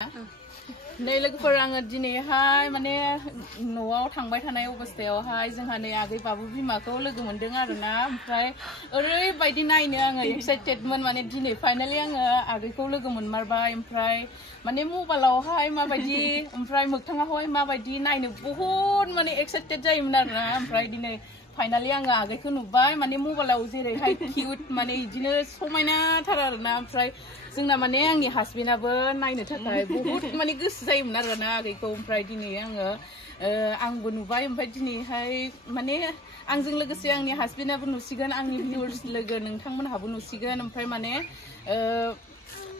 नै लोगोफोर आङो दिनैहाय माने न'आव थांबाय थानाय अबस्थायावहाय जोंहा नै आगै बाबु बिमाखौ लोगो मोनदों आरोना ओमफ्राय ओरैबायदि नायनो आङो एक्साइटेडमोन माने दिनै फाइनाली आङो आगैखौ लोगो मोनमारबाय ओमफ्राय माने मबाइलावहाय माबायदि ओमफ्राय मोगथाङावहाय माबायदि नायनो बहुत माने एक्साइटेड जायोमोन आरोना ओमफ्राय दिनै फाइनाली आङो आगैखौ नुबाय माने मबाइलाव जेरैहाय किउट माने इदिनो समायनाथार आरोना ओमफ्राय जोंना माने आंनि हासबेन्डआबो नायनो थाखाय बहुत माने गोसो जायोमोन आरोना आगैखौ ओमफ्राय दिनै आंबो नुबाय ओमफ्राय दिनैहाय माने आंजों लोगोसे आंनि हासबेन्डआबो नुसिगोन आंनि भिउअर्स लोगो नोंथांमोनहाबो नुसिगोन ओमफ्राय माने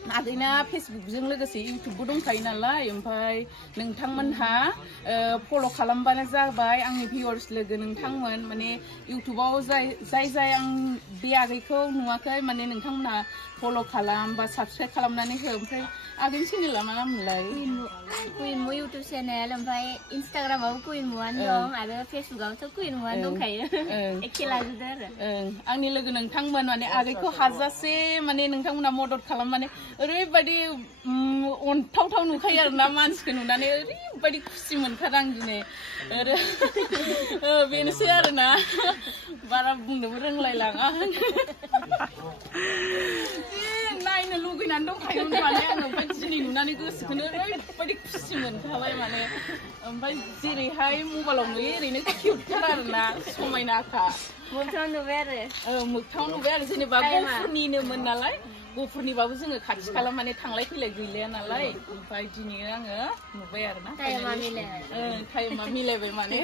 आगैना फेसबुकजों लोगोसे इउटुबबो दंखायो नालाय ओमफ्राय नोंथांमोनहा फल' खालामबानो जाबाय आंनि भिउअर्स लोगो नोंथांमोन माने इउटुबाव जाय आं बे आगैखौ नुवाखै माने नोंथांमोनहा फल' खालाम बा साबस्क्राइब खालामनानै हो ओमफ्राय आगैनि चेनेला मा नाममोनलाय कुइनमु इउटुब चेनेल ओमफ्राय इन्स्टाग्रामावबो कुइनमुआनो दं आरो फेसबुकावथ' कुइनमुआनो दंखायो एखे लाजोबदो आरो आंनि लोगो नोंथांमोन माने आगैखौ हाजासे माने नोंथांमोना मदद खालाम माने ओरैबायदि अनथावथाव नुखायो आरोना मानसिखौ नुनानै ओरैबायदि खुसि मोनखादों आं दिनै बेनोसै आरोना बारा बुंनोबो रोंलायलाङा नायनो लुगैनानै दंखायोमोन माने आङो ओमफ्राय दिनै नुनानै गोसोखौनो ओरैबायदि खुसि मोनखाबाय माने ओमफ्राय जेरैहाय मबाइलाव नुयो ओरैनो किउटथार आरोना समायनाखा मोगथाङाव नुबाय आरो जेनेबा गफुरनिनोमोन नालाय गफुरनिबाबो जोङो खाथि खाला माने थांलाय फैलाय गैलाया नालाय ओमफ्राय दिनै आङो नुबाय आरोना टाइमा मिलायबाय माने